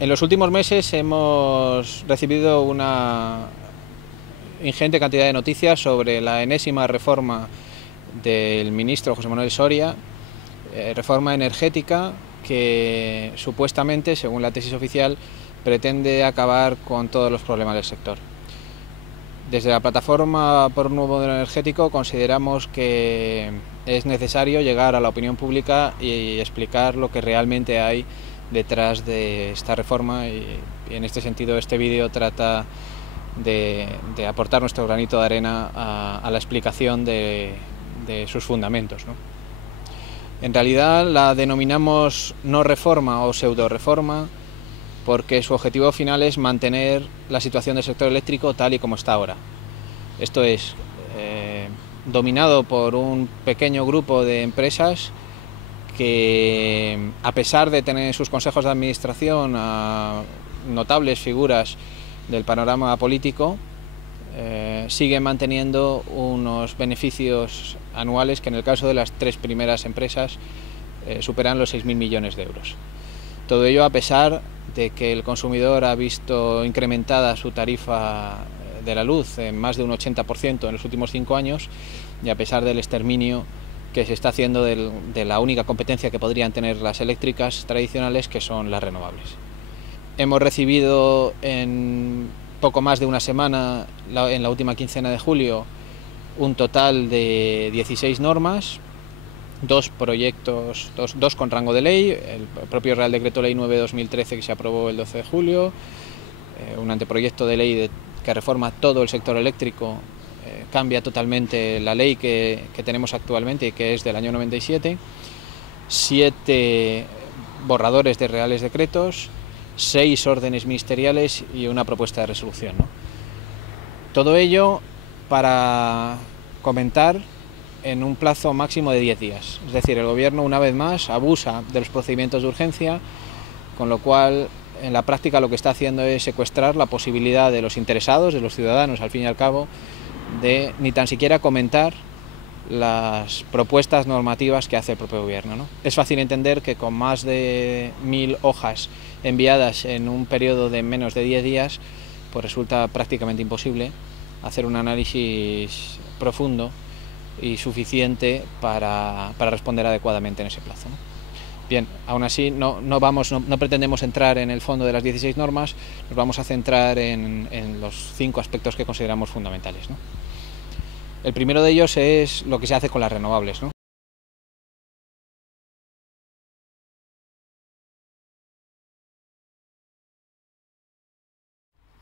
En los últimos meses hemos recibido una ingente cantidad de noticias sobre la enésima reforma del ministro José Manuel Soria, reforma energética que supuestamente, según la tesis oficial, pretende acabar con todos los problemas del sector. Desde la plataforma por un nuevo modelo energético consideramos que es necesario llegar a la opinión pública y explicar lo que realmente hay detrás de esta reforma y en este sentido este vídeo trata de aportar nuestro granito de arena a la explicación de sus fundamentos, ¿no? En realidad la denominamos no reforma o pseudo reforma porque su objetivo final es mantener la situación del sector eléctrico tal y como está ahora. Esto es, dominado por un pequeño grupo de empresas que, a pesar de tener en sus consejos de administración a notables figuras del panorama político, siguen manteniendo unos beneficios anuales que en el caso de las tres primeras empresas superan los 6.000 millones de euros. Todo ello a pesar de que el consumidor ha visto incrementada su tarifa de la luz en más de un 80% en los últimos 5 años y a pesar del exterminio que se está haciendo de la única competencia que podrían tener las eléctricas tradicionales, que son las renovables. Hemos recibido en poco más de una semana, en la última quincena de julio, un total de 16 normas, 2 proyectos, dos con rango de ley, el propio Real Decreto Ley 9/2013 que se aprobó el 12 de julio, un anteproyecto de ley que reforma todo el sector eléctrico, cambia totalmente la ley que tenemos actualmente y que es del año 97, 7 borradores de reales decretos, 6 órdenes ministeriales y una propuesta de resolución, ¿no? Todo ello para comentar en un plazo máximo de 10 días. Es decir, el Gobierno una vez más abusa de los procedimientos de urgencia, con lo cual en la práctica lo que está haciendo es secuestrar la posibilidad de los interesados, de los ciudadanos al fin y al cabo, de ni tan siquiera comentar las propuestas normativas que hace el propio Gobierno, ¿no? Es fácil entender que con más de 1000 hojas enviadas en un periodo de menos de 10 días, pues resulta prácticamente imposible hacer un análisis profundo y suficiente para responder adecuadamente en ese plazo, ¿no? Bien, aún así no pretendemos entrar en el fondo de las 16 normas, nos vamos a centrar en los 5 aspectos que consideramos fundamentales, ¿no? El primero de ellos es lo que se hace con las renovables, ¿no?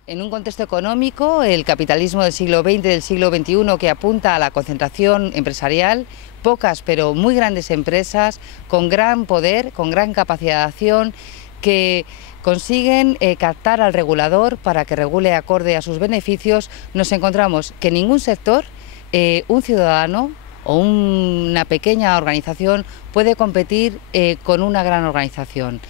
En un contexto económico, el capitalismo del siglo XX y del siglo XXI que apunta a la concentración empresarial, pocas pero muy grandes empresas con gran poder, con gran capacidad de acción, que consiguen captar al regulador para que regule acorde a sus beneficios, nos encontramos que en ningún sector un ciudadano o una pequeña organización puede competir con una gran organización.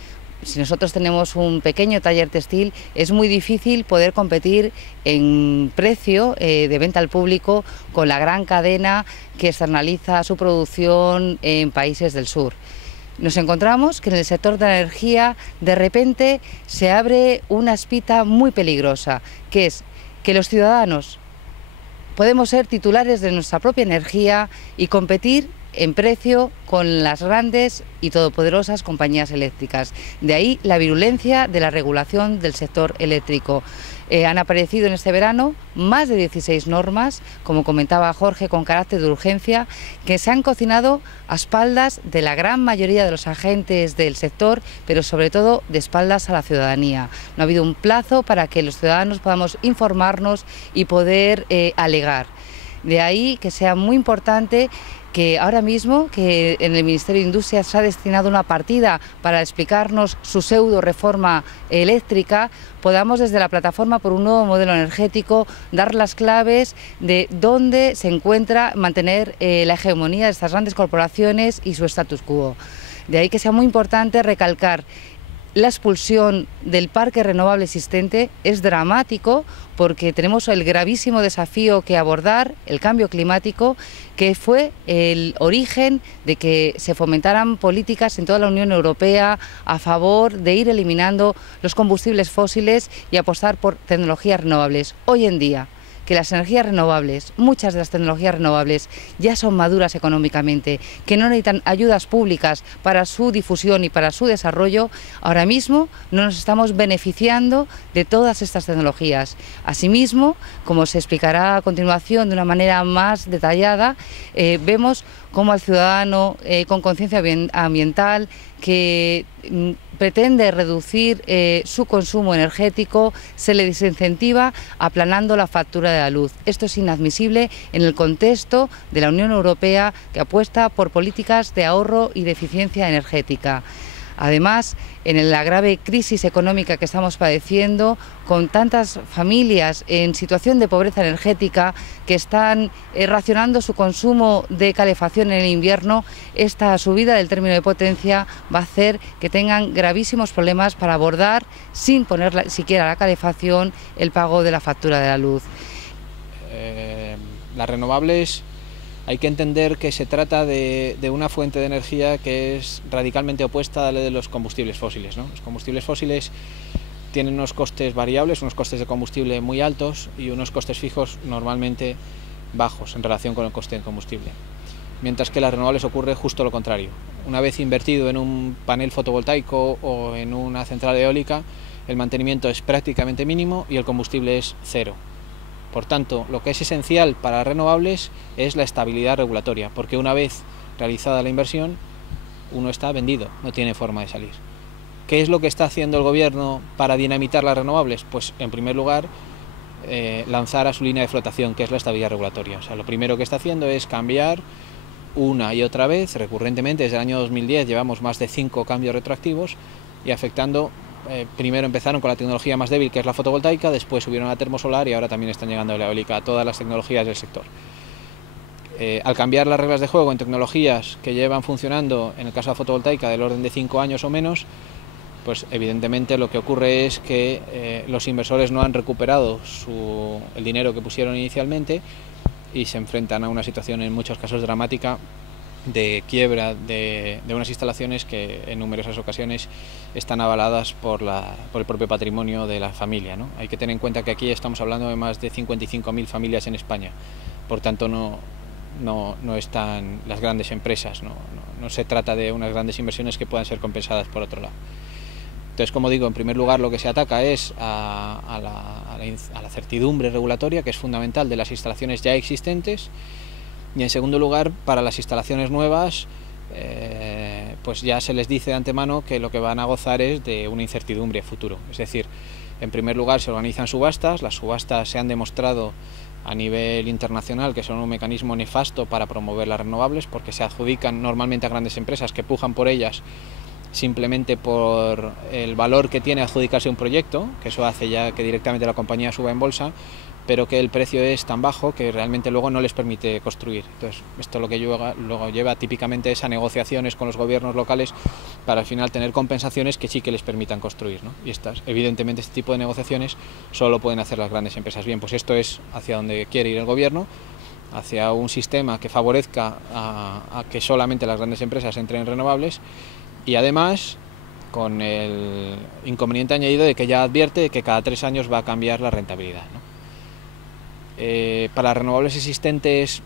Si nosotros tenemos un pequeño taller textil, es muy difícil poder competir en precio de venta al público con la gran cadena que externaliza su producción en países del sur. Nos encontramos que en el sector de la energía de repente se abre una espita muy peligrosa, que es que los ciudadanos podemos ser titulares de nuestra propia energía y competir en precio con las grandes y todopoderosas compañías eléctricas. De ahí la virulencia de la regulación del sector eléctrico. Han aparecido en este verano más de 16 normas, como comentaba Jorge, con carácter de urgencia, que se han cocinado a espaldas de la gran mayoría de los agentes del sector, pero sobre todo de espaldas a la ciudadanía. No ha habido un plazo para que los ciudadanos podamos informarnos y poder alegar. De ahí que sea muy importante que ahora mismo que en el Ministerio de Industria se ha destinado una partida para explicarnos su pseudo reforma eléctrica, podamos desde la plataforma por un nuevo modelo energético dar las claves de dónde se encuentra mantener la hegemonía de estas grandes corporaciones y su status quo. De ahí que sea muy importante recalcar la expulsión del parque renovable existente es dramático porque tenemos el gravísimo desafío que abordar, el cambio climático, que fue el origen de que se fomentaran políticas en toda la Unión Europea a favor de ir eliminando los combustibles fósiles y apostar por tecnologías renovables. Hoy en día, que las energías renovables, muchas de las tecnologías renovables ya son maduras económicamente, que no necesitan ayudas públicas para su difusión y para su desarrollo, ahora mismo no nos estamos beneficiando de todas estas tecnologías. Asimismo, como se explicará a continuación de una manera más detallada, vemos cómo al ciudadano con conciencia ambiental que pretende reducir su consumo energético, se le desincentiva aplanando la factura de la luz. Esto es inadmisible en el contexto de la Unión Europea, que apuesta por políticas de ahorro y de eficiencia energética. Además, en la grave crisis económica que estamos padeciendo, con tantas familias en situación de pobreza energética que están racionando su consumo de calefacción en el invierno, esta subida del término de potencia va a hacer que tengan gravísimos problemas para abordar, sin poner siquiera la calefacción, el pago de la factura de la luz. Las renovables, hay que entender que se trata de una fuente de energía que es radicalmente opuesta a la de los combustibles fósiles, ¿no? Los combustibles fósiles tienen unos costes variables, unos costes de combustible muy altos y unos costes fijos normalmente bajos en relación con el coste del combustible. Mientras que las renovables ocurre justo lo contrario. Una vez invertido en un panel fotovoltaico o en una central eólica, el mantenimiento es prácticamente mínimo y el combustible es cero. Por tanto, lo que es esencial para las renovables es la estabilidad regulatoria, porque una vez realizada la inversión, uno está vendido, no tiene forma de salir. ¿Qué es lo que está haciendo el gobierno para dinamitar las renovables? Pues, en primer lugar, lanzar a su línea de flotación, que es la estabilidad regulatoria. O sea, lo primero que está haciendo es cambiar una y otra vez, recurrentemente, desde el año 2010 llevamos más de 5 cambios retroactivos y afectando. Primero empezaron con la tecnología más débil, que es la fotovoltaica, después subieron a la termosolar y ahora también están llegando a la eólica, a todas las tecnologías del sector. Al cambiar las reglas de juego en tecnologías que llevan funcionando, en el caso de la fotovoltaica, del orden de 5 años o menos, pues evidentemente lo que ocurre es que los inversores no han recuperado el dinero que pusieron inicialmente y se enfrentan a una situación en muchos casos dramática de quiebra de unas instalaciones que en numerosas ocasiones están avaladas por el propio patrimonio de la familia, ¿no? Hay que tener en cuenta que aquí estamos hablando de más de 55.000 familias en España, por tanto no están las grandes empresas, no se trata de unas grandes inversiones que puedan ser compensadas por otro lado. Entonces, como digo, en primer lugar lo que se ataca es a la certidumbre regulatoria, que es fundamental, de las instalaciones ya existentes. Y en segundo lugar, para las instalaciones nuevas, pues ya se les dice de antemano que lo que van a gozar es de una incertidumbre futuro. Es decir, en primer lugar se organizan subastas, las subastas se han demostrado a nivel internacional que son un mecanismo nefasto para promover las renovables, porque se adjudican normalmente a grandes empresas que pujan por ellas simplemente por el valor que tiene adjudicarse un proyecto, que eso hace ya que directamente la compañía suba en bolsa, pero que el precio es tan bajo que realmente luego no les permite construir. Entonces, esto lo que luego lleva típicamente es a negociaciones con los gobiernos locales para al final tener compensaciones que sí que les permitan construir, ¿no? Y evidentemente este tipo de negociaciones solo pueden hacer las grandes empresas. Bien, pues esto es hacia donde quiere ir el gobierno, hacia un sistema que favorezca a que solamente las grandes empresas entren en renovables y además con el inconveniente añadido de que ya advierte que cada 3 años va a cambiar la rentabilidad, ¿no? Para las renovables existentes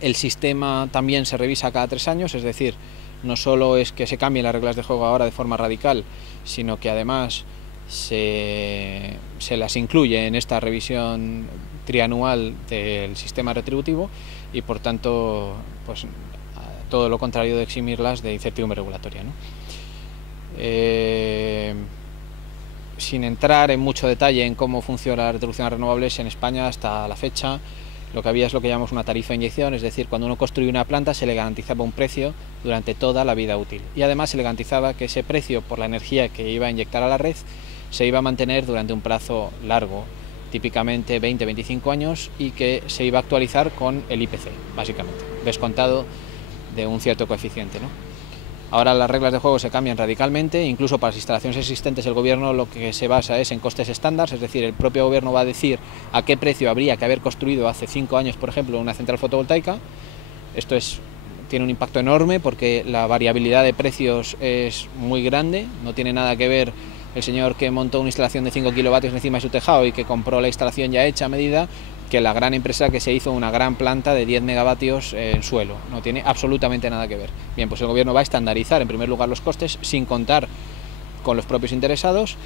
el sistema también se revisa cada 3 años, es decir, no solo es que se cambien las reglas de juego ahora de forma radical, sino que además se las incluye en esta revisión trianual del sistema retributivo y por tanto pues todo lo contrario de eximirlas de incertidumbre regulatoria, ¿no? Sin entrar en mucho detalle en cómo funciona la retribución a renovables, en España hasta la fecha lo que había es lo que llamamos una tarifa de inyección, es decir, cuando uno construye una planta se le garantizaba un precio durante toda la vida útil y además se le garantizaba que ese precio por la energía que iba a inyectar a la red se iba a mantener durante un plazo largo, típicamente 20-25 años, y que se iba a actualizar con el IPC, básicamente, descontado de un cierto coeficiente, ¿no? Ahora las reglas de juego se cambian radicalmente, incluso para las instalaciones existentes el gobierno lo que se basa es en costes estándar, es decir, el propio gobierno va a decir a qué precio habría que haber construido hace 5 años, por ejemplo, una central fotovoltaica. Esto tiene un impacto enorme porque la variabilidad de precios es muy grande, no tiene nada que ver el señor que montó una instalación de 5 kilovatios encima de su tejado y que compró la instalación ya hecha a medida, que la gran empresa que se hizo una gran planta de 10 megavatios en suelo. No tiene absolutamente nada que ver. Bien, pues el gobierno va a estandarizar en primer lugar los costes sin contar con los propios interesados,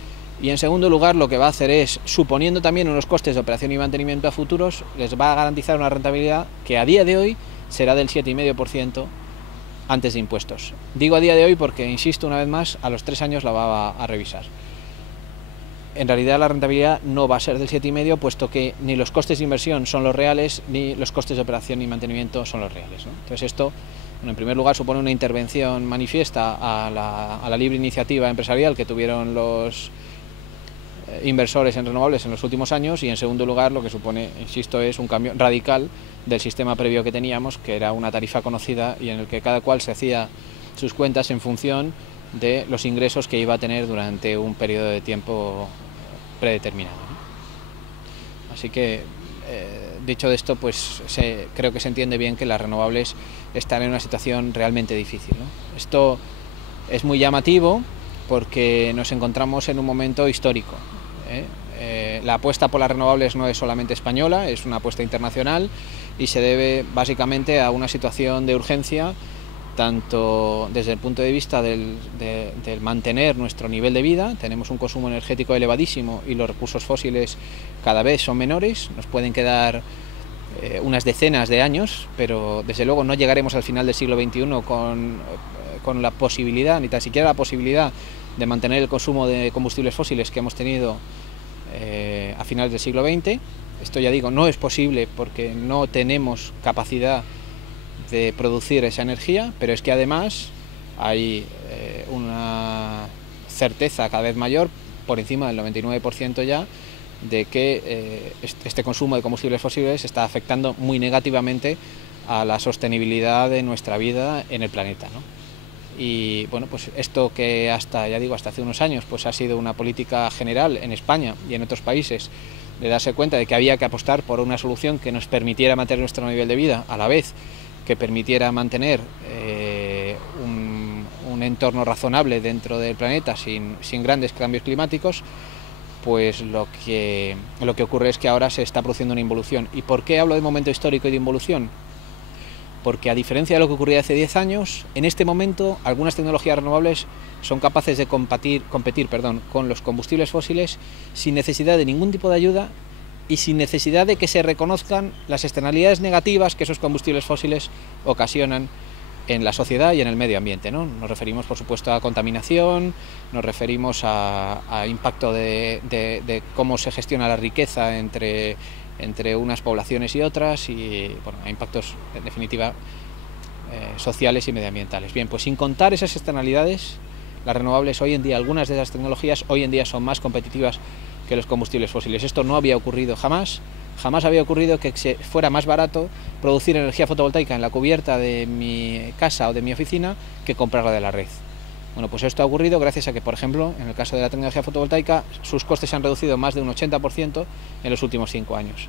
y en segundo lugar lo que va a hacer es, suponiendo también unos costes de operación y mantenimiento a futuros, les va a garantizar una rentabilidad que a día de hoy será del 7,5% antes de impuestos. Digo a día de hoy porque, insisto una vez más, a los 3 años la va a revisar. En realidad la rentabilidad no va a ser del 7,5%, puesto que ni los costes de inversión son los reales, ni los costes de operación y mantenimiento son los reales, ¿no? Entonces esto, bueno, en primer lugar supone una intervención manifiesta a la libre iniciativa empresarial que tuvieron los inversores en renovables en los últimos años, y en segundo lugar lo que supone, insisto, es un cambio radical del sistema previo que teníamos, que era una tarifa conocida y en el que cada cual se hacía sus cuentas en función de los ingresos que iba a tener durante un periodo de tiempo predeterminado, ¿no? Así que, dicho de esto, pues creo que se entiende bien que las renovables están en una situación realmente difícil, ¿no? Esto es muy llamativo porque nos encontramos en un momento histórico, ¿eh? La apuesta por las renovables no es solamente española, es una apuesta internacional y se debe básicamente a una situación de urgencia, tanto desde el punto de vista del mantener nuestro nivel de vida. Tenemos un consumo energético elevadísimo y los recursos fósiles cada vez son menores, nos pueden quedar unas decenas de años, pero desde luego no llegaremos al final del siglo XXI con la posibilidad, ni tan siquiera la posibilidad de mantener el consumo de combustibles fósiles que hemos tenido a finales del siglo XX. Esto, ya digo, no es posible porque no tenemos capacidad de producir esa energía, pero es que además hay una certeza cada vez mayor, por encima del 99% ya, de que este consumo de combustibles fósiles está afectando muy negativamente a la sostenibilidad de nuestra vida en el planeta, ¿no? Y bueno, pues esto que hasta hace unos años pues ha sido una política general en España y en otros países, de darse cuenta de que había que apostar por una solución que nos permitiera mantener nuestro nivel de vida, a la vez que permitiera mantener un entorno razonable dentro del planeta sin grandes cambios climáticos, pues lo que ocurre es que ahora se está produciendo una involución. ¿Y por qué hablo de momento histórico y de involución? Porque, a diferencia de lo que ocurría hace 10 años, en este momento algunas tecnologías renovables son capaces de competir con los combustibles fósiles sin necesidad de ningún tipo de ayuda y sin necesidad de que se reconozcan las externalidades negativas que esos combustibles fósiles ocasionan en la sociedad y en el medio ambiente, ¿no? Nos referimos, por supuesto, a contaminación, nos referimos a impacto de cómo se gestiona la riqueza entre unas poblaciones y otras, y bueno, a impactos, en definitiva, sociales y medioambientales. Bien, pues sin contar esas externalidades, las renovables hoy en día, algunas de esas tecnologías hoy en día son más competitivas que los combustibles fósiles. Esto no había ocurrido jamás había ocurrido que fuera más barato producir energía fotovoltaica en la cubierta de mi casa o de mi oficina que comprarla de la red. Bueno, pues esto ha ocurrido gracias a que, por ejemplo, en el caso de la tecnología fotovoltaica, sus costes se han reducido más de un 80% en los últimos 5 años.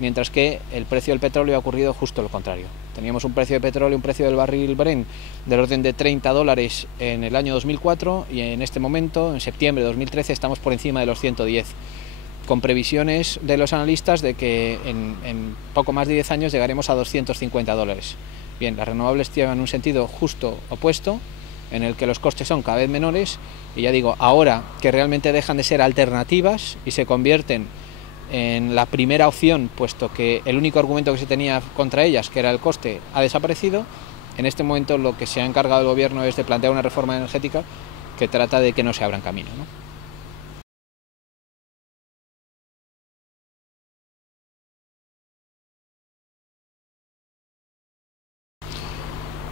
Mientras que el precio del petróleo ha ocurrido justo lo contrario. Teníamos un precio de petróleo, un precio del barril Brent del orden de $30 en el año 2004 y en este momento, en septiembre de 2013, estamos por encima de los 110, con previsiones de los analistas de que en poco más de 10 años llegaremos a $250. Bien, las renovables llevan un sentido justo opuesto, en el que los costes son cada vez menores y, ya digo, ahora que realmente dejan de ser alternativas y se convierten en la primera opción, puesto que el único argumento que se tenía contra ellas, que era el coste, ha desaparecido. En este momento lo que se ha encargado el gobierno es de plantear una reforma energética que trata de que no se abran camino, ¿no?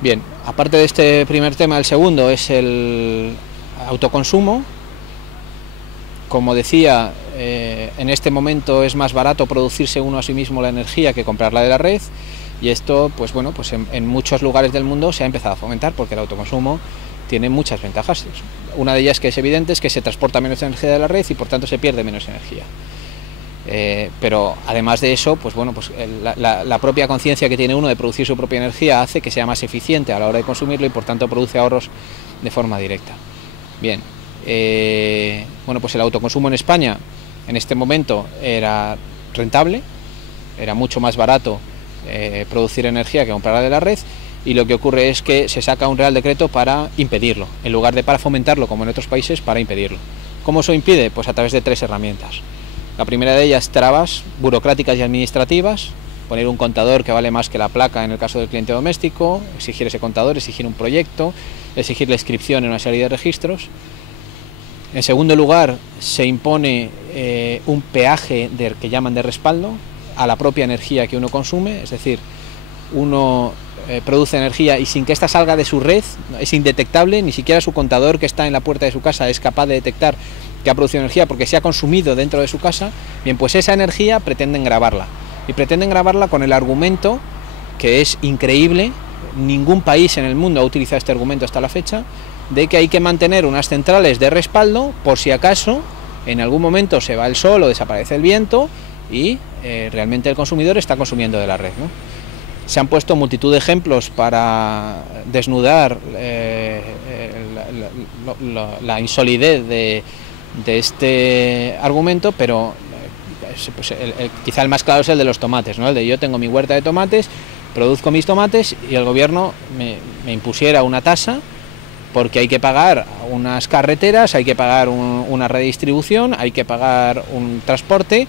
Bien, aparte de este primer tema, el segundo es el autoconsumo. Como decía, en este momento es más barato producirse uno a sí mismo la energía que comprarla de la red, Y esto, pues bueno, pues en muchos lugares del mundo se ha empezado a fomentar porque el autoconsumo tiene muchas ventajas. Una de ellas, que es evidente, es que se transporta menos energía de la red y por tanto se pierde menos energía. Pero además de eso, pues bueno, pues la propia conciencia que tiene uno de producir su propia energía hace que sea más eficiente a la hora de consumirlo y por tanto produce ahorros de forma directa. Bien, bueno, pues el autoconsumo en España en este momento era rentable, era mucho más barato producir energía que comprarla de la red, y lo que ocurre es que se saca un Real Decreto para impedirlo, en lugar de para fomentarlo como en otros países, para impedirlo. ¿Cómo se impide? Pues a través de 3 herramientas. La primera de ellas, trabas burocráticas y administrativas, poner un contador que vale más que la placa en el caso del cliente doméstico, exigir ese contador, exigir un proyecto, exigir la inscripción en una serie de registros. En segundo lugar, se impone un peaje que llaman de respaldo a la propia energía que uno consume, es decir, uno produce energía y sin que ésta salga de su red es indetectable, ni siquiera su contador que está en la puerta de su casa es capaz de detectar que ha producido energía porque se ha consumido dentro de su casa. Bien, pues esa energía pretenden gravarla, y pretenden gravarla con el argumento que es increíble, ningún país en el mundo ha utilizado este argumento hasta la fecha, de que hay que mantener unas centrales de respaldo por si acaso en algún momento se va el sol o desaparece el viento y realmente el consumidor está consumiendo de la red, ¿no? Se han puesto multitud de ejemplos para desnudar la insolidez de este argumento, pero pues quizá el más claro es el de los tomates, ¿no? El de yo tengo mi huerta de tomates, produzco mis tomates y el gobierno me impusiera una tasa porque hay que pagar unas carreteras, hay que pagar una redistribución, hay que pagar un transporte,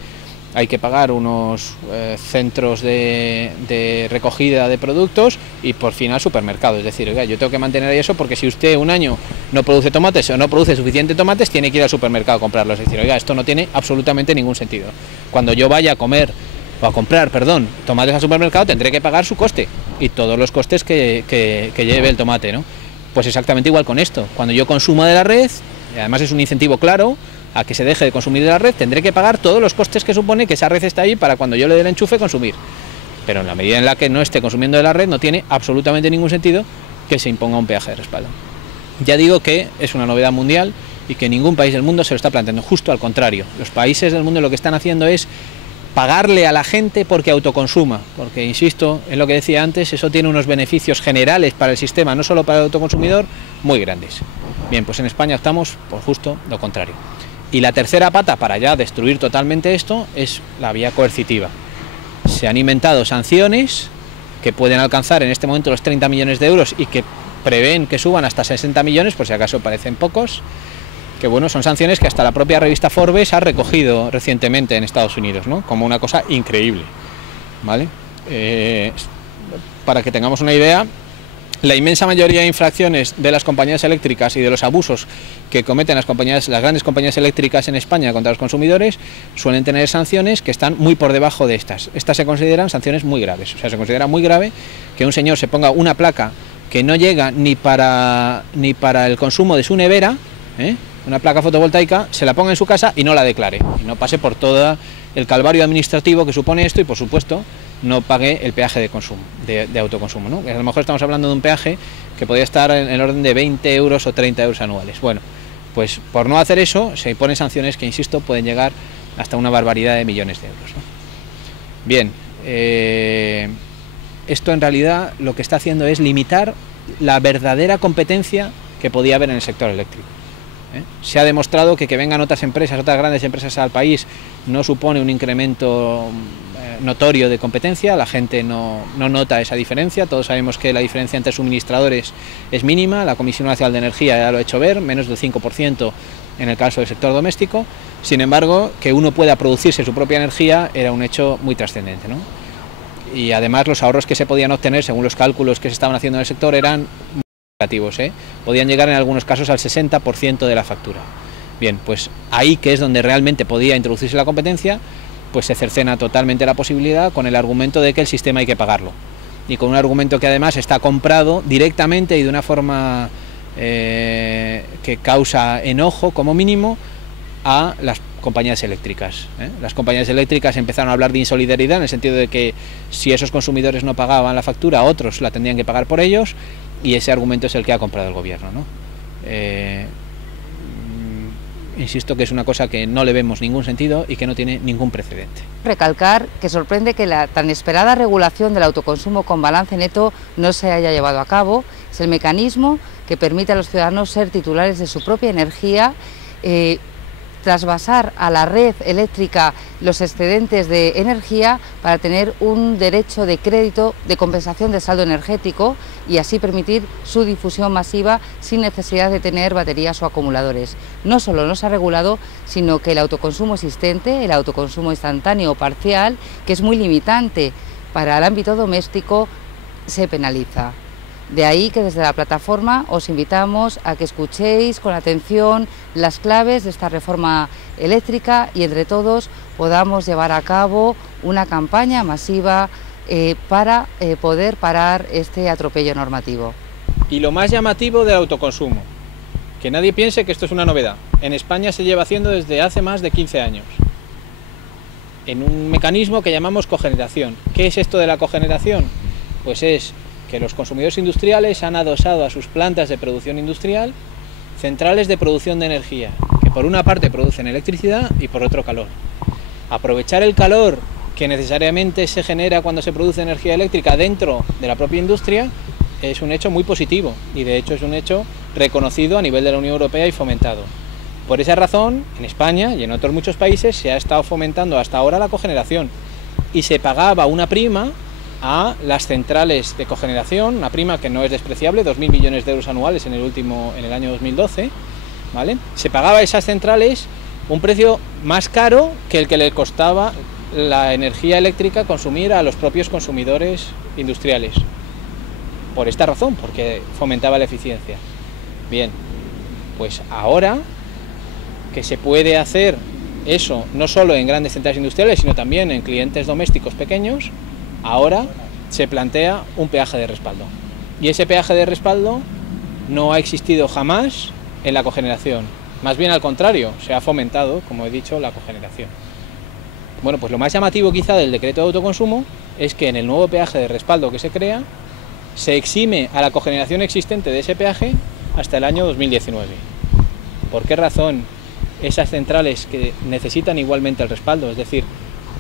hay que pagar unos centros de recogida de productos y por fin al supermercado. Es decir, oiga, yo tengo que mantener eso porque si usted un año no produce tomates o no produce suficientes tomates, tiene que ir al supermercado a comprarlos. Es decir, oiga, esto no tiene absolutamente ningún sentido. Cuando yo vaya a comprar tomates al supermercado, tendré que pagar su coste y todos los costes que lleve el tomate, ¿no? Pues exactamente igual con esto. Cuando yo consumo de la red, y además es un incentivo claro a que se deje de consumir de la red, tendré que pagar todos los costes que supone que esa red está ahí para cuando yo le dé el enchufe consumir. Pero en la medida en la que no esté consumiendo de la red, no tiene absolutamente ningún sentido que se imponga un peaje de respaldo. Ya digo que es una novedad mundial y que ningún país del mundo se lo está planteando, justo al contrario. Los países del mundo lo que están haciendo es pagarle a la gente porque autoconsuma, porque, insisto, en lo que decía antes, eso tiene unos beneficios generales para el sistema, no solo para el autoconsumidor, muy grandes. Bien, pues en España estamos por justo lo contrario. Y la tercera pata para ya destruir totalmente esto es la vía coercitiva. Se han inventado sanciones que pueden alcanzar en este momento los 30 millones de euros y que prevén que suban hasta 60 millones, por si acaso parecen pocos, que bueno, son sanciones que hasta la propia revista Forbes ha recogido recientemente en Estados Unidos, ¿no? Como una cosa increíble, ¿vale? Para que tengamos una idea, la inmensa mayoría de infracciones de las compañías eléctricas y de los abusos que cometen las grandes compañías eléctricas en España contra los consumidores suelen tener sanciones que están muy por debajo de estas. Estas se consideran sanciones muy graves. O sea, se considera muy grave que un señor se ponga una placa que no llega ni para el consumo de su nevera, una placa fotovoltaica, se la ponga en su casa y no la declare, y no pase por todo el calvario administrativo que supone esto y, por supuesto, no pague el peaje de consumo, de autoconsumo, ¿no? A lo mejor estamos hablando de un peaje que podría estar en el orden de 20 euros o 30 euros anuales. Bueno, pues por no hacer eso se imponen sanciones que, insisto, pueden llegar hasta una barbaridad de millones de euros, ¿no? Bien, esto en realidad lo que está haciendo es limitar la verdadera competencia que podía haber en el sector eléctrico. Se ha demostrado que vengan otras grandes empresas al país no supone un incremento notorio de competencia, la gente no nota esa diferencia. Todos sabemos que la diferencia entre suministradores es mínima, la Comisión Nacional de Energía ya lo ha hecho ver, menos del 5% en el caso del sector doméstico. Sin embargo, que uno pueda producirse su propia energía era un hecho muy trascendente, ¿no? Y además los ahorros que se podían obtener, según los cálculos que se estaban haciendo en el sector, eran muy relativos, podían llegar en algunos casos al 60% de la factura. Bien, pues ahí, que es donde realmente podía introducirse la competencia, pues se cercena totalmente la posibilidad con el argumento de que el sistema hay que pagarlo, y con un argumento que además está comprado directamente y de una forma que causa enojo como mínimo a compañías eléctricas. Las compañías eléctricas empezaron a hablar de insolidaridad en el sentido de que si esos consumidores no pagaban la factura, otros la tendrían que pagar por ellos, y ese argumento es el que ha comprado el gobierno, ¿no? Insisto que es una cosa que no le vemos ningún sentido y que no tiene ningún precedente. Recalcar que sorprende que la tan esperada regulación del autoconsumo con balance neto no se haya llevado a cabo. Es el mecanismo que permite a los ciudadanos ser titulares de su propia energía, trasvasar a la red eléctrica los excedentes de energía para tener un derecho de crédito de compensación de saldo energético y así permitir su difusión masiva sin necesidad de tener baterías o acumuladores. No solo no se ha regulado, sino que el autoconsumo existente, el autoconsumo instantáneo o parcial, que es muy limitante para el ámbito doméstico, se penaliza. De ahí que desde la plataforma os invitamos a que escuchéis con atención las claves de esta reforma eléctrica y entre todos podamos llevar a cabo una campaña masiva para poder parar este atropello normativo. Y lo más llamativo del autoconsumo, que nadie piense que esto es una novedad. En España se lleva haciendo desde hace más de 15 años, en un mecanismo que llamamos cogeneración. ¿Qué es esto de la cogeneración? Pues es que los consumidores industriales han adosado a sus plantas de producción industrial centrales de producción de energía, que por una parte producen electricidad y por otro calor. Aprovechar el calor que necesariamente se genera cuando se produce energía eléctrica dentro de la propia industria es un hecho muy positivo y de hecho es un hecho reconocido a nivel de la Unión Europea y fomentado. Por esa razón, en España y en otros muchos países se ha estado fomentando hasta ahora la cogeneración y se pagaba una prima a las centrales de cogeneración, una prima que no es despreciable, 2.000 millones de euros anuales en el año 2012, ¿vale? Se pagaba a esas centrales un precio más caro que el que le costaba la energía eléctrica consumir a los propios consumidores industriales. Por esta razón, porque fomentaba la eficiencia. Bien, pues ahora que se puede hacer eso no solo en grandes centrales industriales, sino también en clientes domésticos pequeños, ahora se plantea un peaje de respaldo. Y ese peaje de respaldo no ha existido jamás en la cogeneración. Más bien al contrario, se ha fomentado, como he dicho, la cogeneración. Bueno, pues lo más llamativo quizá del decreto de autoconsumo es que en el nuevo peaje de respaldo que se crea, se exime a la cogeneración existente de ese peaje hasta el año 2019. ¿Por qué razón esas centrales que necesitan igualmente el respaldo, es decir,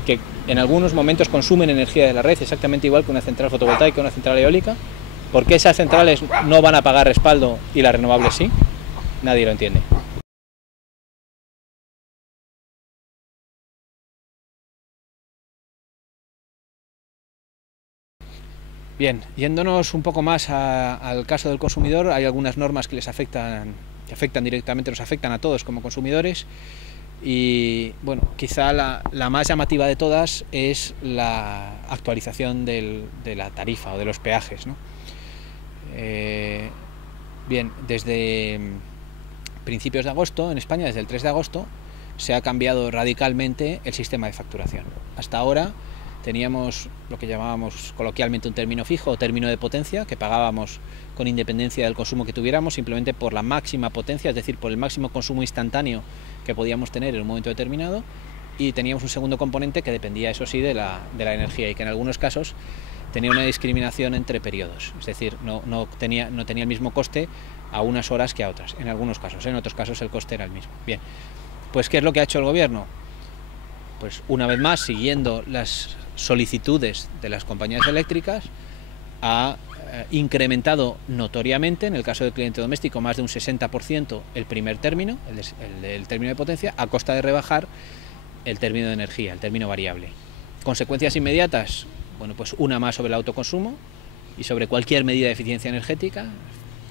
que en algunos momentos consumen energía de la red exactamente igual que una central fotovoltaica o una central eólica, ¿por qué esas centrales no van a pagar respaldo y las renovables sí? Nadie lo entiende. Bien, yéndonos un poco más al caso del consumidor, hay algunas normas que afectan directamente, nos afectan a todos como consumidores. Y bueno, quizá la más llamativa de todas es la actualización de la tarifa o de los peajes, ¿no? Bien, desde principios de agosto, en España, desde el 3 de agosto, se ha cambiado radicalmente el sistema de facturación. Hasta ahora teníamos lo que llamábamos coloquialmente un término fijo o término de potencia, que pagábamos con independencia del consumo que tuviéramos, simplemente por la máxima potencia, es decir, por el máximo consumo instantáneo que podíamos tener en un momento determinado, y teníamos un segundo componente que dependía, eso sí, de la energía, y que en algunos casos tenía una discriminación entre periodos, es decir, no tenía el mismo coste a unas horas que a otras, en algunos casos, en otros casos el coste era el mismo. Bien, pues ¿qué es lo que ha hecho el gobierno? Pues una vez más, siguiendo las solicitudes de las compañías eléctricas, ha incrementado notoriamente, en el caso del cliente doméstico, más de un 60% el primer término, el término de potencia, a costa de rebajar el término de energía, el término variable. Consecuencias inmediatas, bueno, pues una más sobre el autoconsumo y sobre cualquier medida de eficiencia energética.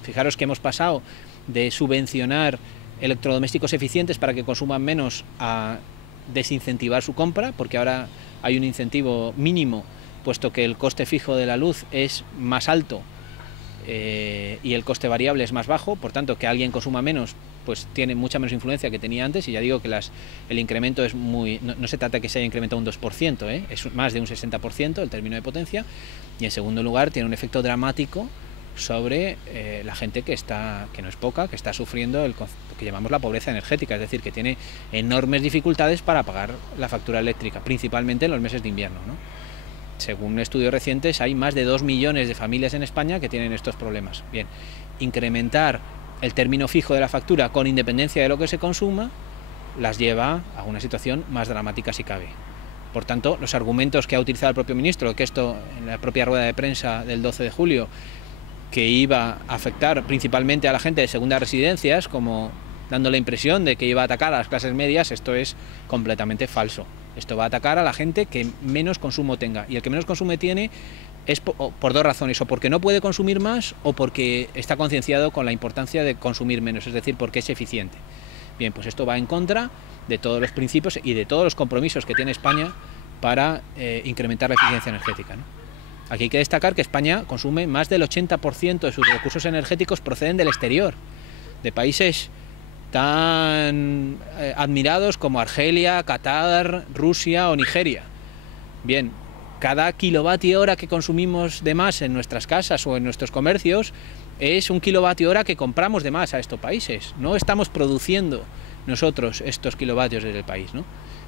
Fijaros que hemos pasado de subvencionar electrodomésticos eficientes para que consuman menos a desincentivar su compra, porque ahora hay un incentivo mínimo, puesto que el coste fijo de la luz es más alto y el coste variable es más bajo, por tanto que alguien consuma menos pues tiene mucha menos influencia que tenía antes, y ya digo que el incremento es no se trata de que se haya incrementado un 2%, es más de un 60% el término de potencia, y en segundo lugar tiene un efecto dramático sobre la gente que no es poca, que está sufriendo lo que llamamos la pobreza energética, es decir, que tiene enormes dificultades para pagar la factura eléctrica, principalmente en los meses de invierno, ¿no? Según estudios recientes, hay más de 2 millones de familias en España que tienen estos problemas. Bien, incrementar el término fijo de la factura con independencia de lo que se consuma las lleva a una situación más dramática si cabe. Por tanto, los argumentos que ha utilizado el propio ministro, que esto en la propia rueda de prensa del 12 de julio, que iba a afectar principalmente a la gente de segundas residencias, como dando la impresión de que iba a atacar a las clases medias, esto es completamente falso. Esto va a atacar a la gente que menos consumo tenga, y el que menos consumo tiene es por dos razones, o porque no puede consumir más o porque está concienciado con la importancia de consumir menos, es decir, porque es eficiente. Bien, pues esto va en contra de todos los principios y de todos los compromisos que tiene España para incrementar la eficiencia energética, ¿no? Aquí hay que destacar que España consume más del 80% de sus recursos energéticos proceden del exterior, de países tan admirados como Argelia, Qatar, Rusia o Nigeria. Bien, cada kilovatio hora que consumimos de más en nuestras casas o en nuestros comercios es un kilovatio hora que compramos de más a estos países. No estamos produciendo nosotros estos kilovatios desde el país, ¿no?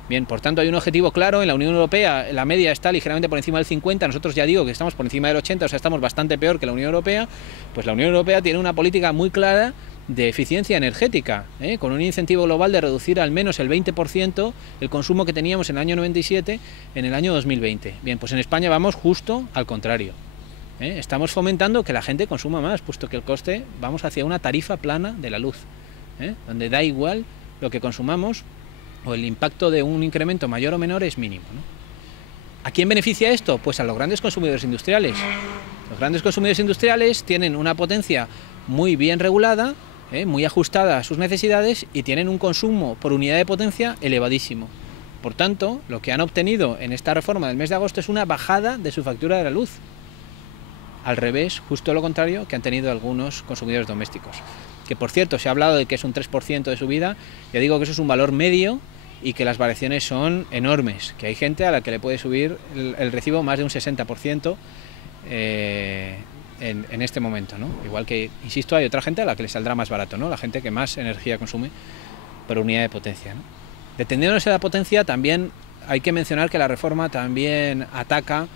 Bien, por tanto hay un objetivo claro. En la Unión Europea la media está ligeramente por encima del 50, nosotros ya digo que estamos por encima del 80, o sea, estamos bastante peor que la Unión Europea. Pues la Unión Europea tiene una política muy clara de eficiencia energética, con un incentivo global de reducir al menos el 20% el consumo que teníamos en el año 97 en el año 2020. Bien, pues en España vamos justo al contrario. Estamos fomentando que la gente consuma más, puesto que el coste, vamos hacia una tarifa plana de la luz, donde da igual lo que consumamos, o el impacto de un incremento mayor o menor es mínimo, ¿no? ¿A quién beneficia esto? Pues a los grandes consumidores industriales. Los grandes consumidores industriales tienen una potencia muy bien regulada, muy ajustada a sus necesidades, y tienen un consumo por unidad de potencia elevadísimo. Por tanto, lo que han obtenido en esta reforma del mes de agosto es una bajada de su factura de la luz. Al revés, justo lo contrario que han tenido algunos consumidores domésticos. Que por cierto, se ha hablado de que es un 3% de subida, yo digo que eso es un valor medio y que las variaciones son enormes, que hay gente a la que le puede subir el recibo más de un 60% en este momento, ¿no? Igual que, insisto, hay otra gente a la que le saldrá más barato, ¿no? La gente que más energía consume por unidad de potencia, ¿no? Deteniéndose la potencia, también hay que mencionar que la reforma también ataca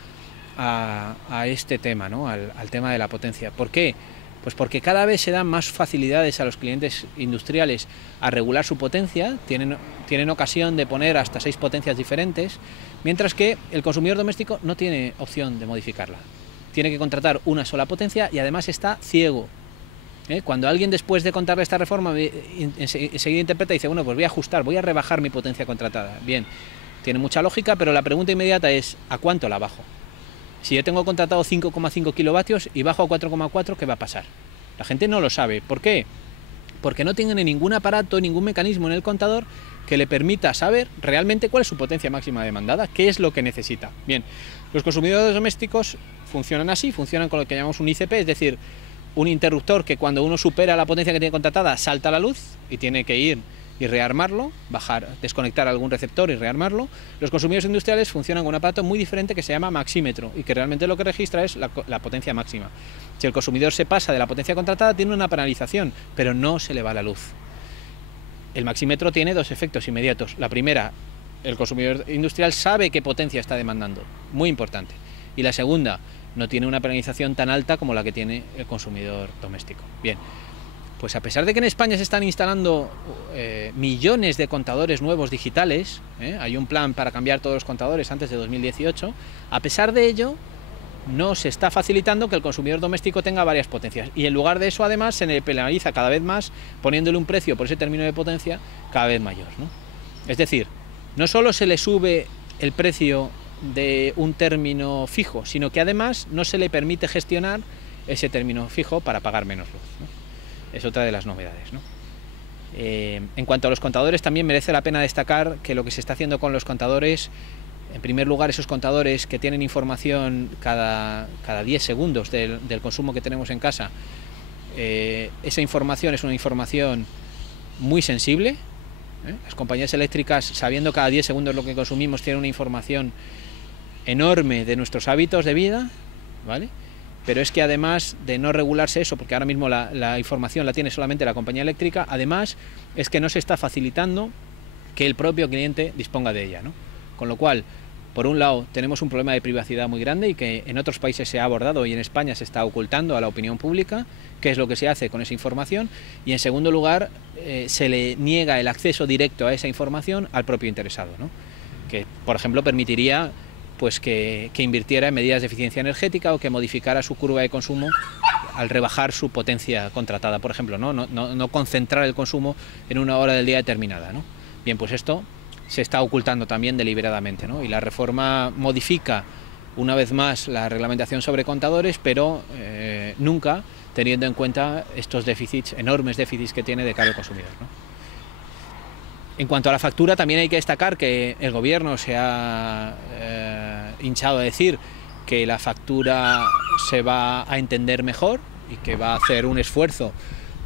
a este tema, ¿no? Al tema de la potencia. ¿Por qué? Pues porque cada vez se dan más facilidades a los clientes industriales a regular su potencia, tienen ocasión de poner hasta 6 potencias diferentes, mientras que el consumidor doméstico no tiene opción de modificarla. Tiene que contratar una sola potencia y además está ciego. Cuando alguien, después de contarle esta reforma, enseguida interpreta y dice, bueno, pues voy a ajustar, voy a rebajar mi potencia contratada. Bien, tiene mucha lógica, pero la pregunta inmediata es, ¿a cuánto la bajo? Si yo tengo contratado 5,5 kilovatios y bajo a 4,4, ¿qué va a pasar? La gente no lo sabe. ¿Por qué? Porque no tienen ningún aparato, ningún mecanismo en el contador que le permita saber realmente cuál es su potencia máxima demandada, qué es lo que necesita. Bien, los consumidores domésticos funcionan así, funcionan con lo que llamamos un ICP, es decir, un interruptor que cuando uno supera la potencia que tiene contratada salta la luz y tiene que ir y rearmarlo, desconectar algún receptor y rearmarlo. Los consumidores industriales funcionan con un aparato muy diferente que se llama maxímetro y que realmente lo que registra es la potencia máxima. Si el consumidor se pasa de la potencia contratada, tiene una penalización, pero no se le va la luz. El maxímetro tiene dos efectos inmediatos. La primera, el consumidor industrial sabe qué potencia está demandando, muy importante. Y la segunda, no tiene una penalización tan alta como la que tiene el consumidor doméstico. Bien. Pues a pesar de que en España se están instalando millones de contadores nuevos digitales, hay un plan para cambiar todos los contadores antes de 2018, a pesar de ello no se está facilitando que el consumidor doméstico tenga varias potencias, y en lugar de eso además se le penaliza cada vez más poniéndole un precio por ese término de potencia cada vez mayor, ¿no? Es decir, no solo se le sube el precio de un término fijo, sino que además no se le permite gestionar ese término fijo para pagar menos luz, ¿no? Es otra de las novedades, ¿no? En cuanto a los contadores, también merece la pena destacar que lo que se está haciendo con los contadores, en primer lugar, esos contadores que tienen información cada 10 segundos del consumo que tenemos en casa, esa información es una información muy sensible. Las compañías eléctricas, sabiendo cada 10 segundos lo que consumimos, tienen una información enorme de nuestros hábitos de vida, ¿vale? pero es que además de no regularse eso, porque ahora mismo la información la tiene solamente la compañía eléctrica, además es que no se está facilitando que el propio cliente disponga de ella, ¿no? Con lo cual, por un lado, tenemos un problema de privacidad muy grande y que en otros países se ha abordado y en España se está ocultando a la opinión pública qué es lo que se hace con esa información, y en segundo lugar, se le niega el acceso directo a esa información al propio interesado, ¿no? Que, por ejemplo, permitiría pues que invirtiera en medidas de eficiencia energética o que modificara su curva de consumo al rebajar su potencia contratada, por ejemplo, no concentrar el consumo en una hora del día determinada, ¿no? Bien, pues esto se está ocultando también deliberadamente, ¿no? Y la reforma modifica una vez más la reglamentación sobre contadores, pero nunca teniendo en cuenta estos déficits, enormes déficits que tiene de cara al consumidor, ¿no? En cuanto a la factura, también hay que destacar que el gobierno se ha hinchado a decir que la factura se va a entender mejor y que va a hacer un esfuerzo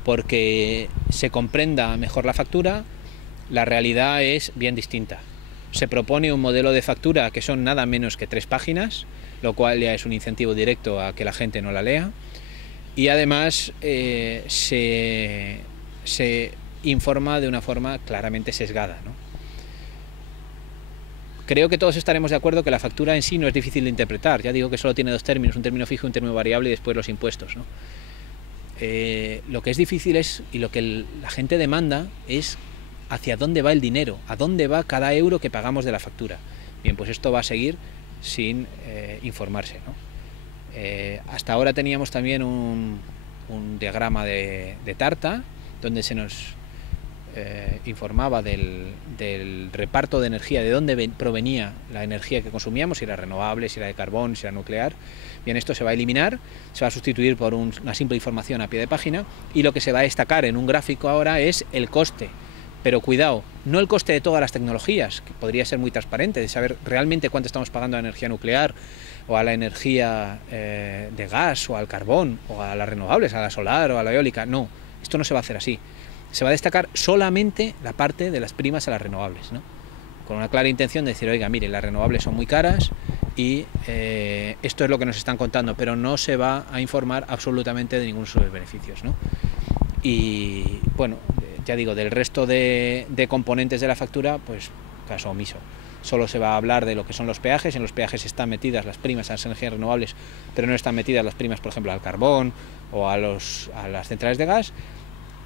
porque se comprenda mejor la factura. La realidad es bien distinta. Se propone un modelo de factura que son nada menos que 3 páginas, lo cual ya es un incentivo directo a que la gente no la lea, y además se informa de una forma claramente sesgada, ¿no? Creo que todos estaremos de acuerdo que la factura en sí no es difícil de interpretar. Ya digo que solo tiene 2 términos, un término fijo y un término variable, y después los impuestos, ¿no? Lo que es difícil es, y lo que la gente demanda, es hacia dónde va el dinero, a dónde va cada euro que pagamos de la factura. Bien, pues esto va a seguir sin informarse, ¿no? Hasta ahora teníamos también un diagrama de Tarta, donde se nos informaba del reparto de energía, de dónde provenía la energía que consumíamos, si era renovable, si era de carbón, si era nuclear. Bien, esto se va a eliminar, se va a sustituir por una simple información a pie de página, y lo que se va a destacar en un gráfico ahora es el coste. Pero cuidado, no el coste de todas las tecnologías, que podría ser muy transparente, de saber realmente cuánto estamos pagando a la energía nuclear, o a la energía de gas, o al carbón, o a las renovables, a la solar o a la eólica. No, esto no se va a hacer así. Se va a destacar solamente la parte de las primas a las renovables, ¿no? Con una clara intención de decir, oiga, mire, las renovables son muy caras y esto es lo que nos están contando, pero no se va a informar absolutamente de ninguno de sus beneficios, ¿no? Y bueno, ya digo, del resto de componentes de la factura, pues caso omiso. Solo se va a hablar de lo que son los peajes. En los peajes están metidas las primas a las energías renovables, pero no están metidas las primas, por ejemplo, al carbón o a las centrales de gas.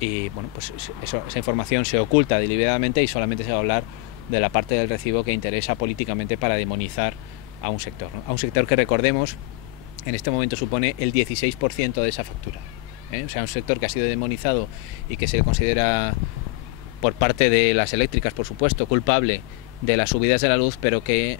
Y bueno, pues esa información se oculta deliberadamente y solamente se va a hablar de la parte del recibo que interesa políticamente para demonizar a un sector, ¿no? A un sector que, recordemos, en este momento supone el 16% de esa factura. O sea, un sector que ha sido demonizado y que se considera, por parte de las eléctricas, por supuesto, culpable de las subidas de la luz, pero que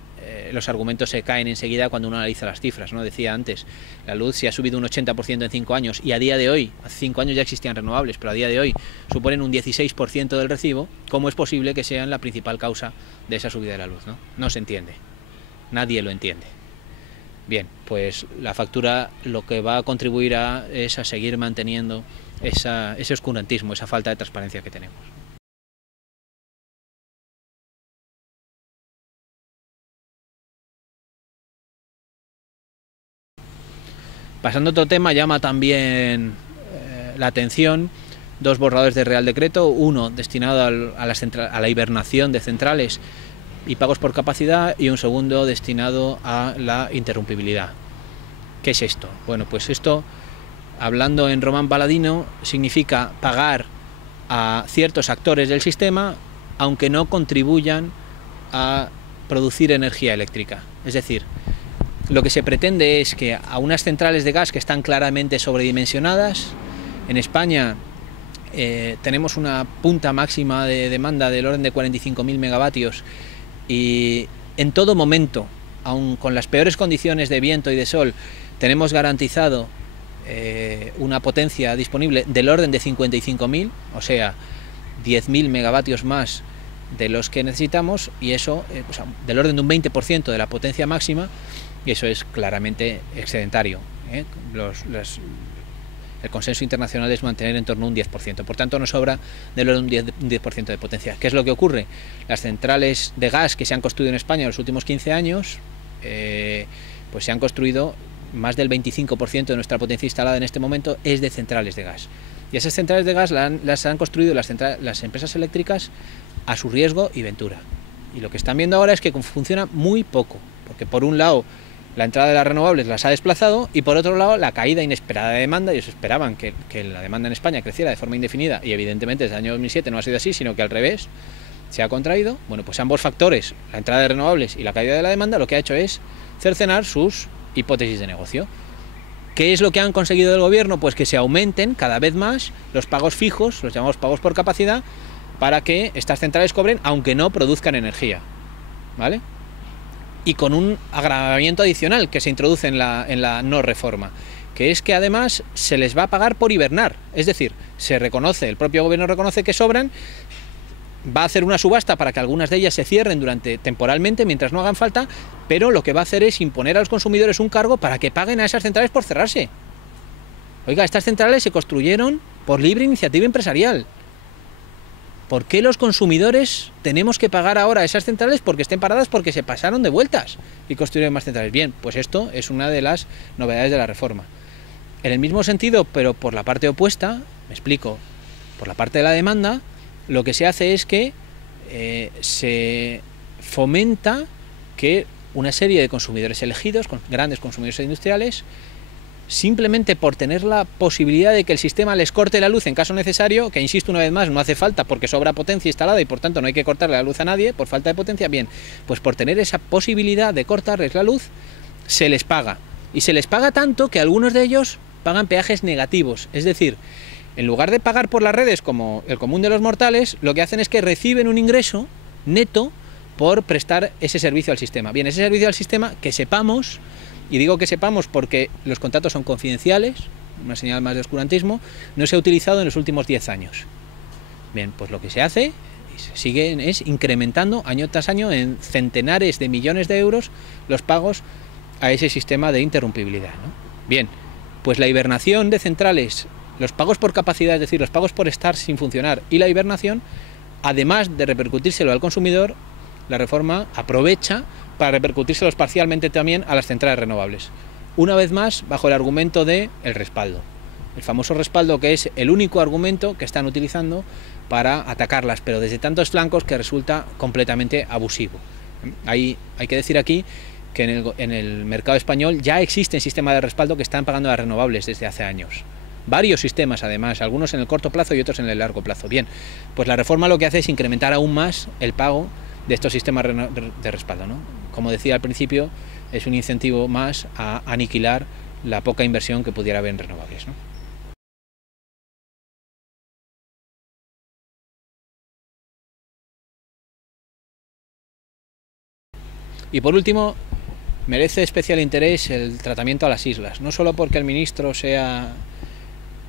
los argumentos se caen enseguida cuando uno analiza las cifras, ¿no? Decía antes, la luz se ha subido un 80% en 5 años, y a día de hoy, hace 5 años ya existían renovables, pero a día de hoy suponen un 16% del recibo. ¿Cómo es posible que sean la principal causa de esa subida de la luz, ¿no? No se entiende, nadie lo entiende. Bien, pues la factura lo que va a contribuir es a seguir manteniendo ese oscurantismo, esa falta de transparencia que tenemos. Pasando a otro tema, llama también la atención 2 borradores de Real Decreto, uno destinado a la hibernación de centrales y pagos por capacidad, y un segundo destinado a la interrumpibilidad. ¿Qué es esto? Bueno, pues esto, hablando en román paladino, significa pagar a ciertos actores del sistema aunque no contribuyan a producir energía eléctrica. Es decir, lo que se pretende es que a unas centrales de gas que están claramente sobredimensionadas, en España tenemos una punta máxima de demanda del orden de 45.000 megavatios, y en todo momento, aun con las peores condiciones de viento y de sol, tenemos garantizado una potencia disponible del orden de 55.000, o sea, 10.000 megavatios más de los que necesitamos, y eso pues, del orden de un 20% de la potencia máxima, y eso es claramente excedentario. El consenso internacional es mantener en torno a un 10%, por tanto nos sobra del orden de un 10% de potencia. ¿Qué es lo que ocurre? Las centrales de gas que se han construido en España en los últimos 15 años, pues se han construido más del 25% de nuestra potencia instalada en este momento es de centrales de gas. Y esas centrales de gas las han construido las empresas eléctricas a su riesgo y ventura. Y lo que están viendo ahora es que funciona muy poco, porque por un lado la entrada de las renovables las ha desplazado y por otro lado la caída inesperada de demanda. Ellos esperaban que la demanda en España creciera de forma indefinida y evidentemente desde el año 2007 no ha sido así, sino que al revés se ha contraído. Bueno, pues ambos factores, la entrada de renovables y la caída de la demanda, lo que ha hecho es cercenar sus hipótesis de negocio. ¿Qué es lo que han conseguido del gobierno? Pues que se aumenten cada vez más los pagos fijos, los llamamos pagos por capacidad, para que estas centrales cobren aunque no produzcan energía, ¿vale? Y con un agravamiento adicional que se introduce en la no reforma, que es que además se les va a pagar por hibernar, es decir, el propio gobierno reconoce que sobran, va a hacer una subasta para que algunas de ellas se cierren temporalmente mientras no hagan falta, pero lo que va a hacer es imponer a los consumidores un cargo para que paguen a esas centrales por cerrarse. Oiga, estas centrales se construyeron por libre iniciativa empresarial. ¿Por qué los consumidores tenemos que pagar ahora a esas centrales porque estén paradas porque se pasaron de vueltas y construyeron más centrales? Bien, pues esto es una de las novedades de la reforma. En el mismo sentido, pero por la parte opuesta, me explico, por la parte de la demanda, lo que se hace es que se fomenta que una serie de consumidores elegidos, grandes consumidores industriales, simplemente por tener la posibilidad de que el sistema les corte la luz en caso necesario, que insisto una vez más, no hace falta porque sobra potencia instalada y por tanto no hay que cortarle la luz a nadie por falta de potencia, bien, pues por tener esa posibilidad de cortarles la luz, se les paga. Y se les paga tanto que algunos de ellos pagan peajes negativos, es decir, en lugar de pagar por las redes como el común de los mortales, lo que hacen es que reciben un ingreso neto por prestar ese servicio al sistema. Bien, ese servicio al sistema que sepamos, y digo que sepamos porque los contratos son confidenciales, una señal más de oscurantismo, no se ha utilizado en los últimos 10 años. Bien, pues lo que se hace y se sigue es incrementando año tras año en centenares de millones de euros los pagos a ese sistema de interrumpibilidad, ¿no? Bien, pues la hibernación de centrales, los pagos por capacidad, es decir, los pagos por estar sin funcionar y la hibernación, además de repercutírselo al consumidor, la reforma aprovecha para repercutírselos parcialmente también a las centrales renovables. Una vez más, bajo el argumento del respaldo. El famoso respaldo que es el único argumento que están utilizando para atacarlas, pero desde tantos flancos que resulta completamente abusivo. Hay que decir aquí que en el mercado español ya existen sistemas de respaldo que están pagando las renovables desde hace años. Varios sistemas además, algunos en el corto plazo y otros en el largo plazo. Bien, pues la reforma lo que hace es incrementar aún más el pago de estos sistemas de respaldo, ¿no? Como decía al principio, es un incentivo más a aniquilar la poca inversión que pudiera haber en renovables, ¿no? Y por último, merece especial interés el tratamiento a las islas, no solo porque el ministro sea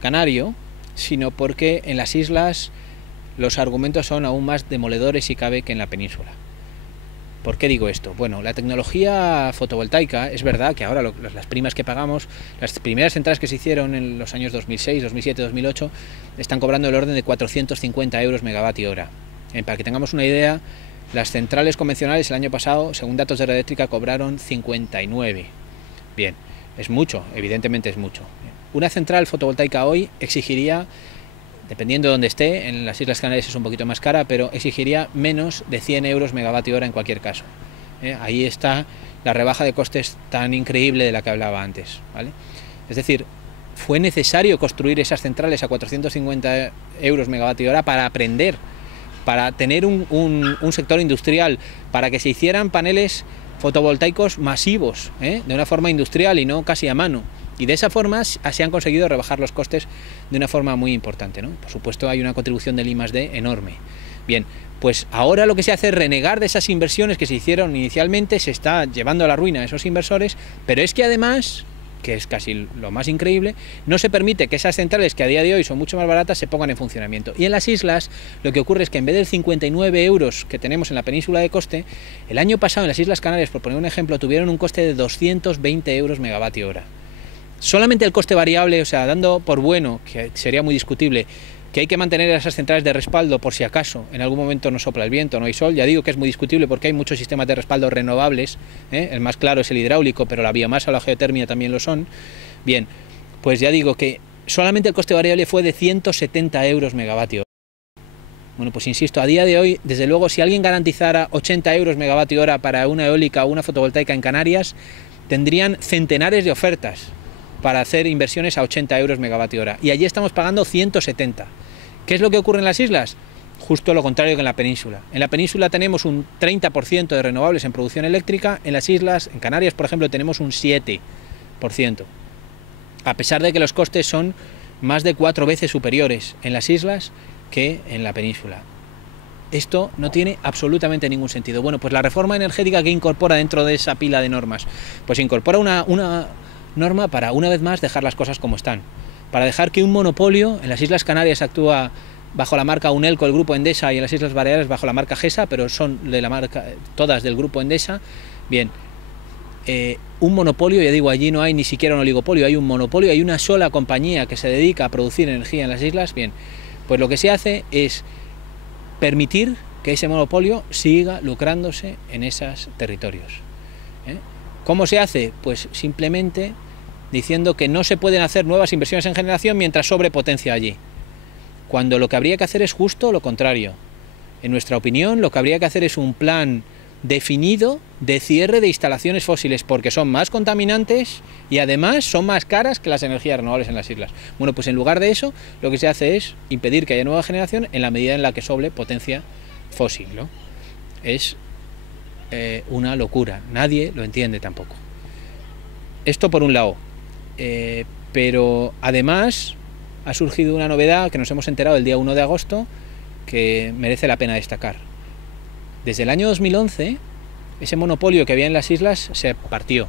canario, sino porque en las islas los argumentos son aún más demoledores si cabe que en la península. ¿Por qué digo esto? Bueno, la tecnología fotovoltaica, es verdad que ahora las primas que pagamos, las primeras centrales que se hicieron en los años 2006, 2007, 2008, están cobrando el orden de 450 euros megavatio hora. Para que tengamos una idea, las centrales convencionales el año pasado, según datos de Red Eléctrica, cobraron 59. Bien, es mucho, evidentemente es mucho. Una central fotovoltaica hoy exigiría, dependiendo de donde esté, en las Islas Canarias es un poquito más cara, pero exigiría menos de 100 euros megavatio hora en cualquier caso. Ahí está la rebaja de costes tan increíble de la que hablaba antes, ¿vale? Es decir, fue necesario construir esas centrales a 450 euros megavatio hora para aprender, para tener un sector industrial, para que se hicieran paneles fotovoltaicos masivos, de una forma industrial y no casi a mano. Y de esa forma se han conseguido rebajar los costes de una forma muy importante, ¿no? Por supuesto hay una contribución del I+D enorme. Bien, pues ahora lo que se hace es renegar de esas inversiones que se hicieron inicialmente, se está llevando a la ruina a esos inversores, pero es que además, que es casi lo más increíble, no se permite que esas centrales que a día de hoy son mucho más baratas se pongan en funcionamiento. Y en las islas lo que ocurre es que en vez de 59 euros que tenemos en la península de coste, el año pasado en las Islas Canarias, por poner un ejemplo, tuvieron un coste de 220 euros megavatio hora. Solamente el coste variable, o sea, dando por bueno, que sería muy discutible, que hay que mantener esas centrales de respaldo por si acaso en algún momento no sopla el viento, no hay sol. Ya digo que es muy discutible porque hay muchos sistemas de respaldo renovables, el más claro es el hidráulico, pero la biomasa o la geotermia también lo son. Bien, pues ya digo que solamente el coste variable fue de 170 euros megavatio. Bueno, pues insisto, a día de hoy, desde luego, si alguien garantizara 80 euros megavatio hora para una eólica o una fotovoltaica en Canarias, tendrían centenares de ofertas para hacer inversiones a 80 euros megavatio hora. Y allí estamos pagando 170. ¿Qué es lo que ocurre en las islas? Justo lo contrario que en la península. En la península tenemos un 30% de renovables en producción eléctrica, en las islas, en Canarias, por ejemplo, tenemos un 7%. A pesar de que los costes son más de 4 veces superiores en las islas que en la península. Esto no tiene absolutamente ningún sentido. Bueno, pues la reforma energética que incorpora dentro de esa pila de normas, pues incorpora una norma para, una vez más, dejar las cosas como están. Para dejar que un monopolio, en las Islas Canarias actúa bajo la marca Unelco, el grupo Endesa, y en las Islas Baleares bajo la marca GESA, pero son de la marca, todas del grupo Endesa. Bien, un monopolio, ya digo, allí no hay ni siquiera un oligopolio, hay un monopolio, hay una sola compañía que se dedica a producir energía en las islas. Bien, pues lo que se hace es permitir que ese monopolio siga lucrándose en esos territorios. ¿Cómo se hace? Pues simplemente diciendo que no se pueden hacer nuevas inversiones en generación mientras sobre potencia allí, cuando lo que habría que hacer es justo lo contrario. En nuestra opinión, lo que habría que hacer es un plan definido de cierre de instalaciones fósiles, porque son más contaminantes y además son más caras que las energías renovables en las islas. Bueno, pues en lugar de eso, lo que se hace es impedir que haya nueva generación en la medida en la que sobre potencia fósil, ¿no? Es una locura, nadie lo entiende tampoco. Esto por un lado. Pero además ha surgido una novedad que nos hemos enterado el día 1 de agosto que merece la pena destacar. Desde el año 2011 ese monopolio que había en las islas se partió.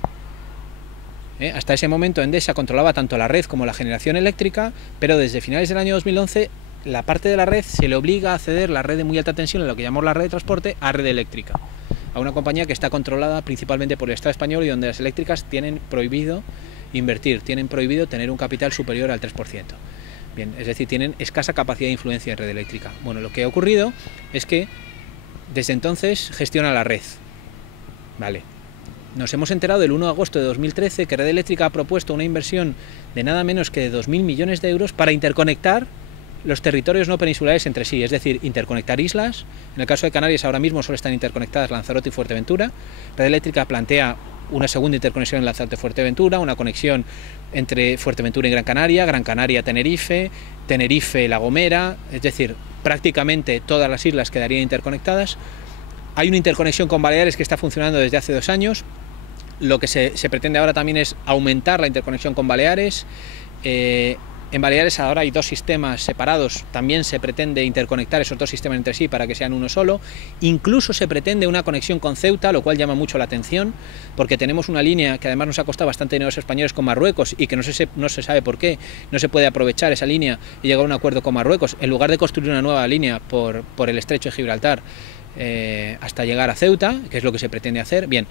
Hasta ese momento Endesa controlaba tanto la red como la generación eléctrica, pero desde finales del año 2011 la parte de la red se le obliga a ceder la red de muy alta tensión, en lo que llamamos la red de transporte, a red eléctrica, a una compañía que está controlada principalmente por el Estado español y donde las eléctricas tienen prohibido invertir, tienen prohibido tener un capital superior al 3%. Bien, es decir, tienen escasa capacidad de influencia en red eléctrica. Bueno, lo que ha ocurrido es que desde entonces gestiona la red. Vale. Nos hemos enterado el 1 de agosto de 2013 que Red Eléctrica ha propuesto una inversión de nada menos que de 2.000 millones de euros para interconectar los territorios no peninsulares entre sí, es decir, interconectar islas. En el caso de Canarias ahora mismo solo están interconectadas Lanzarote y Fuerteventura. Red Eléctrica plantea una segunda interconexión en Lanzarote-Fuerteventura, una conexión entre Fuerteventura y Gran Canaria-Tenerife, Tenerife-La Gomera, es decir, prácticamente todas las islas quedarían interconectadas. Hay una interconexión con Baleares que está funcionando desde hace 2 años. Lo que se pretende ahora también es aumentar la interconexión con Baleares. En Baleares ahora hay 2 sistemas separados, también se pretende interconectar esos 2 sistemas entre sí para que sean uno solo. Incluso se pretende una conexión con Ceuta, lo cual llama mucho la atención, porque tenemos una línea que además nos ha costado bastante dinero a los españoles con Marruecos y que no se sabe por qué no se puede aprovechar esa línea y llegar a un acuerdo con Marruecos, en lugar de construir una nueva línea por el estrecho de Gibraltar hasta llegar a Ceuta, que es lo que se pretende hacer. Bien,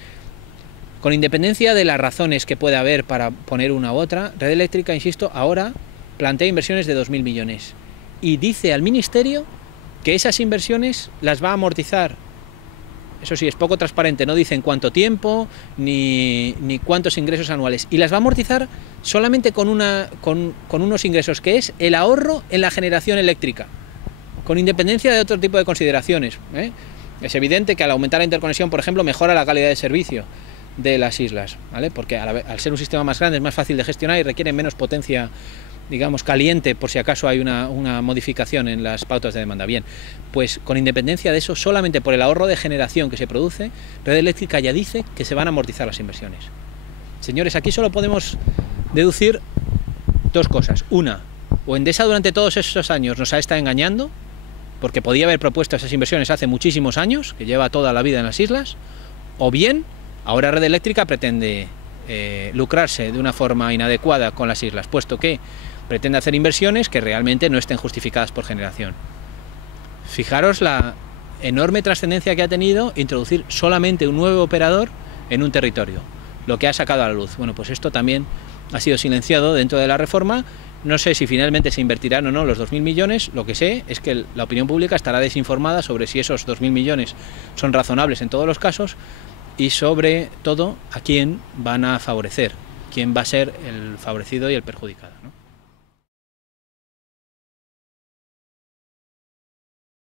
con independencia de las razones que pueda haber para poner una u otra, Red Eléctrica, insisto, ahora plantea inversiones de 2.000 millones y dice al Ministerio que esas inversiones las va a amortizar. Eso sí, es poco transparente, no dicen cuánto tiempo ni cuántos ingresos anuales, y las va a amortizar solamente con unos ingresos, que es el ahorro en la generación eléctrica, con independencia de otro tipo de consideraciones. Es evidente que al aumentar la interconexión, por ejemplo, mejora la calidad de servicio de las islas, ¿vale? Porque al ser un sistema más grande es más fácil de gestionar y requiere menos potencia, digamos, caliente, por si acaso hay una modificación en las pautas de demanda. Bien, pues con independencia de eso, solamente por el ahorro de generación que se produce, Red Eléctrica ya dice que se van a amortizar las inversiones. Señores, aquí solo podemos deducir 2 cosas. Una, o Endesa durante todos esos años nos ha estado engañando, porque podía haber propuesto esas inversiones hace muchísimos años, que lleva toda la vida en las islas, o bien ahora Red Eléctrica pretende lucrarse de una forma inadecuada con las islas, puesto que pretende hacer inversiones que realmente no estén justificadas por generación. Fijaros la enorme trascendencia que ha tenido introducir solamente un nuevo operador en un territorio, lo que ha sacado a la luz. Bueno, pues esto también ha sido silenciado dentro de la reforma, No sé si finalmente se invertirán o no los 2.000 millones, lo que sé es que la opinión pública estará desinformada sobre si esos 2.000 millones son razonables en todos los casos y sobre todo a quién van a favorecer, quién va a ser el favorecido y el perjudicado, ¿no?